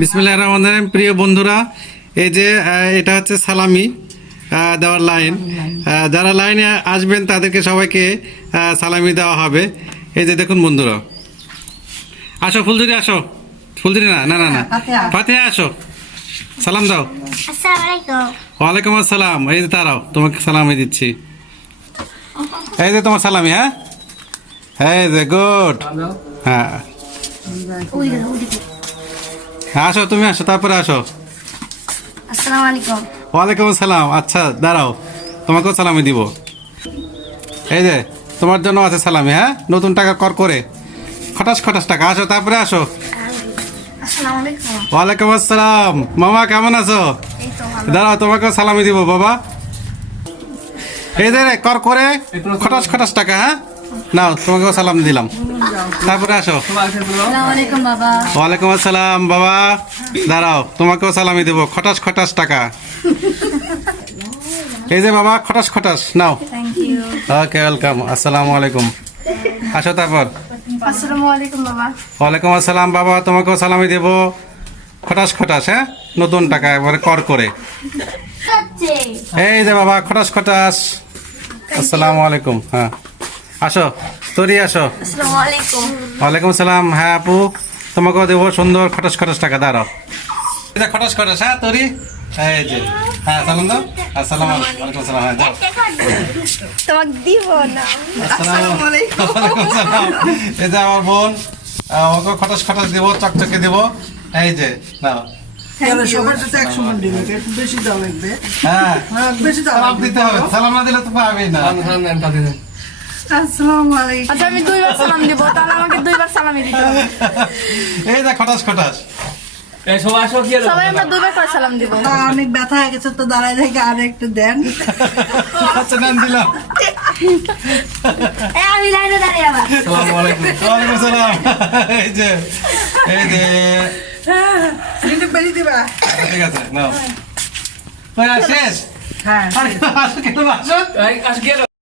বিসমিল্লাহির রহমানির রহিম। প্রিয় বন্ধুরা, এই যে এটা হচ্ছে সালামি দেওয়ার লাইন। যারা লাইনে আসবেন তাদেরকে সবাইকে সালামি দেওয়া হবে। এই যে দেখুন বন্ধুরা, আসো ফুলঝুরি, আসো ফুলঝুরি, না না না না ফাতিহা, আসো সালাম দাও। আসসালামু আলাইকুম। ওয়ালাইকুম আসসালাম। এই যে দাঁড়াও, তোমাকে সালামি দিচ্ছি। এই যে তোমার সালামি। হ্যাঁ, এই যে গুড। হ্যাঁ, আসো তুমি, আসো, তারপরে আসো। আসসালামু আলাইকুম। ওয়ালাইকুম আসসালাম। আচ্ছা দাঁড়াও, তোমাকেও সালামি দিব। এই যে তোমার জন্য আছে সালামি। হ্যাঁ, নতুন টাকা কর করে খটাস খটাস টাকা। আসো, তারপরে আসো। আসসালামু আলাইকুম। ওয়ালাইকুম আসসালাম। মামা কেমন আছো? এই তো ভালো। দাঁড়াও, তোমাকেও সালামি দিব বাবা। এই যে রে, কর করে খটাস খটাস টাকা। হ্যাঁ, নাও, তোমাকেও সালাম দিলাম। তারপরে আসো। আসসালামু আলাইকুম বাবা। ওয়ালাইকুম আসসালাম বাবা। দাঁড়াও, তোমাকেও সালামি দেবো, খটাস খটাস টাকা। এই যে বাবা, খটাস খটাস নাও। Thank you. Okay, welcome. আসসালামু আলাইকুম। আসো তারপর। আসসালামু আলাইকুম বাবা। ওয়ালাইকুম আসসালাম বাবা, তোমাকেও সালামি দেবো, খটাস খটাস। হ্যাঁ, নতুন টাকা একবারে কর করে। এই যে বাবা, খটাস খটাস। আসসালামু আলাইকুম। হ্যাঁ, আসো তরি, আসো। আসসালামু আলাইকুম। ওয়ালাইকুম আসসালাম। হ্যাঁ আপু, তোমাকেও দেবো সুন্দর খটাস খটাস টাকা। দাঁড়াও, এই যে খটাস খটাস। হ্যাঁ তরি, এই যে, হ্যাঁ সালাম দাও। আসসালামু আলাইকুম। আসসালাম। হ্যাঁ দাও। তোমাকে দিব না। আসসালামু আলাইকুম। ওয়ালাইকুম আসসালাম। এই যে আমার বোন, ওকে খটাস খটাস দিব, চকচকে দিব। এই যে নাও। সবার সাথে এক সমান দিবে, একটু বেশি দাও লাগবে। হ্যাঁ, হ্যাঁ, বেশি দাও সালাম দিতে হবে, সালাম না দিলে তো পাবেই না। আসসালামু আলাইকুম। আচ্ছা আমি দুইবার সালাম দিব, তাহলে আমাকে দুইবার সালামি দিতে হবে। এই যে খটাস খটাস। সবাই আমরা দুইবার করে সালাম দিব। অনেক ব্যথা হয়ে গেছে তো, দাঁড়ায় থেকে আর একটু দেন। আচ্ছা নেন, দিলাম। আমি লাইনে দাঁড়িয়ে আবার। ওয়ালাইকুম আসসালাম। এই যে, এই যে, একটু বেশি দিবা। ঠিক আছে নাও। শেষ। হ্যাঁ। আসো, কেন আসো।